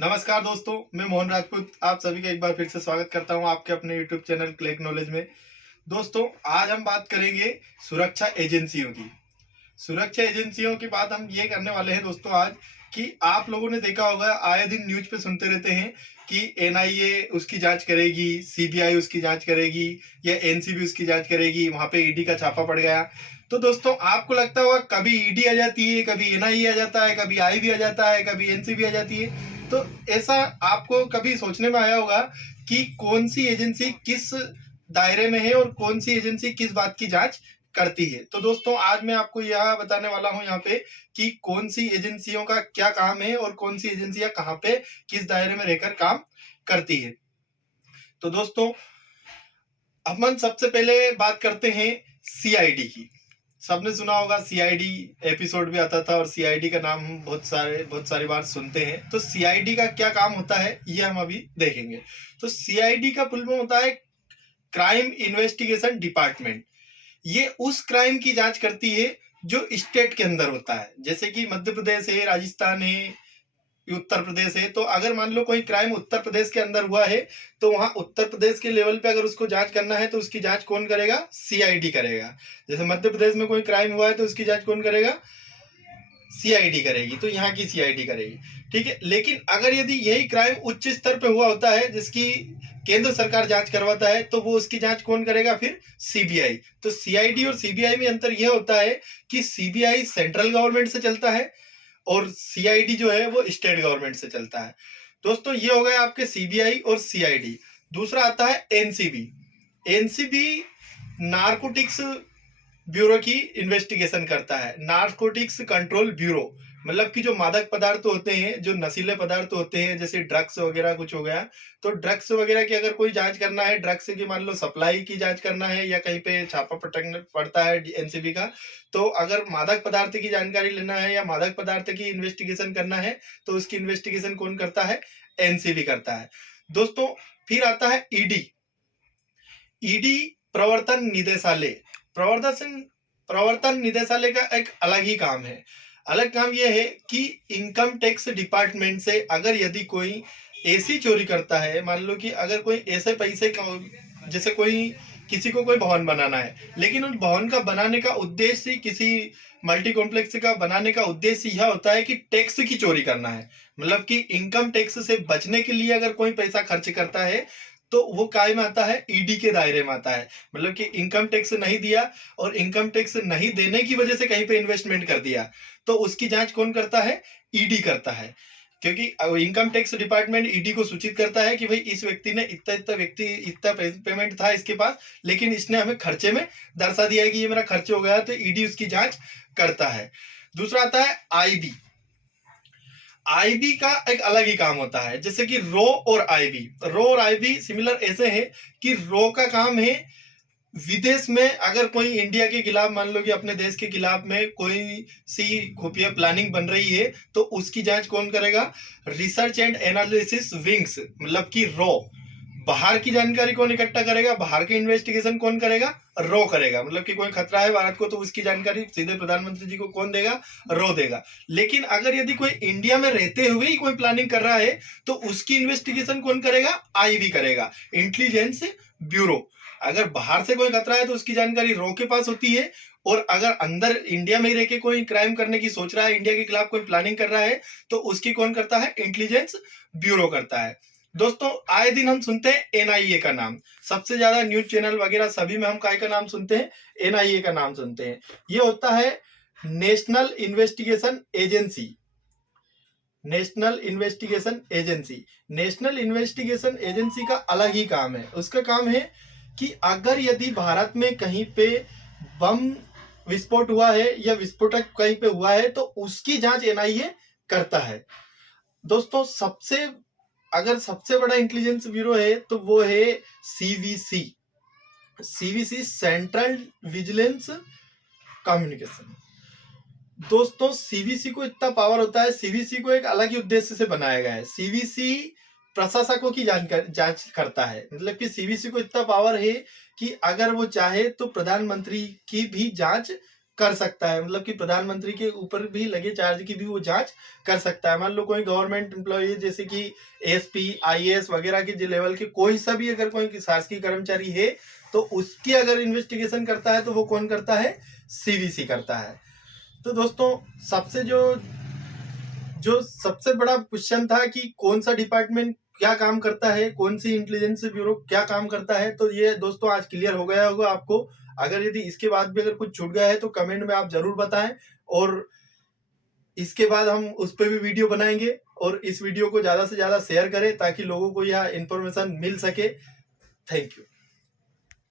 नमस्कार दोस्तों, मैं मोहन राजपूत आप सभी का एक बार फिर से स्वागत करता हूं आपके अपने YouTube चैनल क्लिक नॉलेज में। दोस्तों, आज हम बात करेंगे सुरक्षा एजेंसियों की। सुरक्षा एजेंसियों की बात हम ये करने वाले हैं दोस्तों आज कि आप लोगों ने देखा होगा, आए दिन न्यूज पे सुनते रहते हैं कि एनआईए उसकी जांच करेगी, सीबीआई उसकी जांच करेगी या एनसीबी उसकी जांच करेगी, वहां पे ईडी का छापा पड़ गया। तो दोस्तों, आपको लगता होगा कभी ईडी आ जाती है, कभी एनआईए आ जाता है, कभी आईबी आ जाता है, कभी एनसीबी आ जाती है। तो ऐसा आपको कभी सोचने में आया होगा कि कौन सी एजेंसी किस दायरे में है और कौन सी एजेंसी किस बात की जांच करती है। तो दोस्तों, आज मैं आपको यह बताने वाला हूं यहाँ पे कि कौन सी एजेंसियों का क्या काम है और कौन सी एजेंसियां कहाँ पे किस दायरे में रहकर काम करती है। तो दोस्तों, अपन सबसे पहले बात करते हैं सीआईडी की। सबने सुना होगा, सीआईडी एपिसोड भी आता था और सीआईडी का नाम हम बहुत सारी बार सुनते हैं। तो सीआईडी का क्या काम होता है ये हम अभी देखेंगे। तो सीआईडी का फुल फॉर्म होता है क्राइम इन्वेस्टिगेशन डिपार्टमेंट। ये उस क्राइम की जांच करती है जो स्टेट के अंदर होता है, जैसे कि मध्य प्रदेश है, राजस्थान है, उत्तर प्रदेश है। तो अगर मान लो कोई क्राइम उत्तर प्रदेश के अंदर हुआ है तो वहां उत्तर प्रदेश के लेवल पे अगर उसको जांच करना है तो उसकी जांच कौन करेगा? सीआईडी करेगा। जैसे मध्य प्रदेश में कोई क्राइम हुआ है तो उसकी जांच कौन करेगा? सीआईडी करेगी। तो यहाँ की सीआईडी करेगी, ठीक है। लेकिन अगर यदि यही क्राइम उच्च स्तर पे हुआ होता है जिसकी केंद्र सरकार जांच करवाता है तो वो उसकी जांच कौन करेगा? फिर सीबीआई। तो सीआईडी और सीबीआई में अंतर यह होता है कि सीबीआई सेंट्रल गवर्नमेंट से चलता है और सीआईडी जो है वो स्टेट गवर्नमेंट से चलता है। दोस्तों, ये हो गए आपके सीबीआई और सीआईडी। दूसरा आता है एनसीबी। एनसीबी नारकोटिक्स ब्यूरो की इन्वेस्टिगेशन करता है। नारकोटिक्स कंट्रोल ब्यूरो मतलब कि जो मादक पदार्थ होते हैं, जो नशीले पदार्थ होते हैं, जैसे ड्रग्स वगैरह कुछ हो गया, तो ड्रग्स वगैरह की अगर कोई जांच करना है, ड्रग्स की मान लो सप्लाई की जांच करना है या कहीं पे छापा पटकना पड़ता है एनसीबी का, तो अगर मादक पदार्थ की जानकारी लेना है या मादक पदार्थ की इन्वेस्टिगेशन करना है तो उसकी इन्वेस्टिगेशन कौन करता है? एनसीबी करता है। दोस्तों, फिर आता है ईडी। ईडी प्रवर्तन निदेशालय। प्रवर्तन प्रवर्तन निदेशालय का एक अलग ही काम है। अलग काम यह है कि इनकम टैक्स डिपार्टमेंट से अगर यदि कोई ऐसी चोरी करता है, मान लो कि अगर कोई ऐसे पैसे जैसे कोई किसी को कोई भवन बनाना है, लेकिन उस भवन का बनाने का उद्देश्य, किसी मल्टी कॉम्प्लेक्स का बनाने का उद्देश्य यह होता है कि टैक्स की चोरी करना है, मतलब कि इनकम टैक्स से बचने के लिए अगर कोई पैसा खर्च करता है तो वो काय में आता है? ईडी के दायरे में आता है। मतलब कि इनकम टैक्स नहीं दिया और इनकम टैक्स नहीं देने की वजह से कहीं पे इन्वेस्टमेंट कर दिया तो उसकी जांच कौन करता है? ईडी करता है। क्योंकि इनकम टैक्स डिपार्टमेंट ईडी को सूचित करता है कि भाई इस व्यक्ति ने इतना पेमेंट था इसके पास, लेकिन इसने हमें खर्चे में दर्शा दिया है कि ये मेरा खर्च हो गया, तो ईडी उसकी जांच करता है। दूसरा आता है आईबी। आईबी का एक अलग ही काम होता है, जैसे कि रो और आईबी। रो और आईबी सिमिलर ऐसे है कि रो का काम है विदेश में अगर कोई इंडिया के खिलाफ, मान लो कि अपने देश के खिलाफ में कोई सी खुफिया प्लानिंग बन रही है तो उसकी जांच कौन करेगा? रिसर्च एंड एनालिसिस विंग्स, मतलब कि रो। बाहर की जानकारी कौन इकट्ठा करेगा? बाहर की इन्वेस्टिगेशन कौन करेगा? रो करेगा। मतलब कि कोई खतरा है भारत को तो उसकी जानकारी सीधे प्रधानमंत्री जी को कौन देगा? रो देगा। लेकिन अगर यदि कोई इंडिया में रहते हुए ही कोई प्लानिंग कर रहा है तो उसकी इन्वेस्टिगेशन कौन करेगा? आईबी करेगा, इंटेलिजेंस ब्यूरो। अगर बाहर से कोई खतरा है तो उसकी जानकारी रो के पास होती है, और अगर अंदर इंडिया में ही रह के कोई क्राइम करने की सोच रहा है, इंडिया के खिलाफ कोई प्लानिंग कर रहा है, तो उसकी कौन करता है? इंटेलिजेंस ब्यूरो करता है। दोस्तों, आए दिन हम सुनते हैं एनआईए का नाम। सबसे ज्यादा न्यूज चैनल वगैरह सभी में हम काय का नाम सुनते हैं? एनआईए का नाम सुनते हैं। ये होता है national investigation agency. National investigation agency. National investigation agency का अलग ही काम है। उसका काम है कि अगर यदि भारत में कहीं पे बम विस्फोट हुआ है या विस्फोटक कहीं पे हुआ है तो उसकी जांच एनआईए करता है। दोस्तों, सबसे बड़ा इंटेलिजेंस ब्यूरो है तो वो है CVC. CVC central vigilance communication. दोस्तों, सीवीसी को इतना पावर होता है, सीवीसी को एक अलग ही उद्देश्य से बनाया गया है। सीवीसी प्रशासकों की जांच करता है। मतलब कि सीवीसी को इतना पावर है कि अगर वो चाहे तो प्रधानमंत्री की भी जांच कर सकता है, मतलब कि प्रधानमंत्री के ऊपर भी लगे चार्ज की भी वो जांच कर सकता है। मान लो कोई गवर्नमेंट एम्प्लॉय जैसे कि एसपी आईएएस वगैरह के लेवल के कोई सा भी अगर कोई शासकीय कर्मचारी है तो उसकी अगर इन्वेस्टिगेशन करता है तो वो कौन करता है, सीवीसी करता है। तो दोस्तों सबसे जो सबसे बड़ा क्वेश्चन था कि कौन सा डिपार्टमेंट क्या काम करता है, कौन सी इंटेलिजेंस ब्यूरो क्या काम करता है, तो ये दोस्तों आज क्लियर हो गया होगा आपको। अगर यदि इसके बाद भी अगर कुछ छूट गया है तो कमेंट में आप जरूर बताएं, और इसके बाद हम उस पर भी वीडियो बनाएंगे। और इस वीडियो को ज्यादा से ज्यादा शेयर करें ताकि लोगों को यह इंफॉर्मेशन मिल सके। Thank you.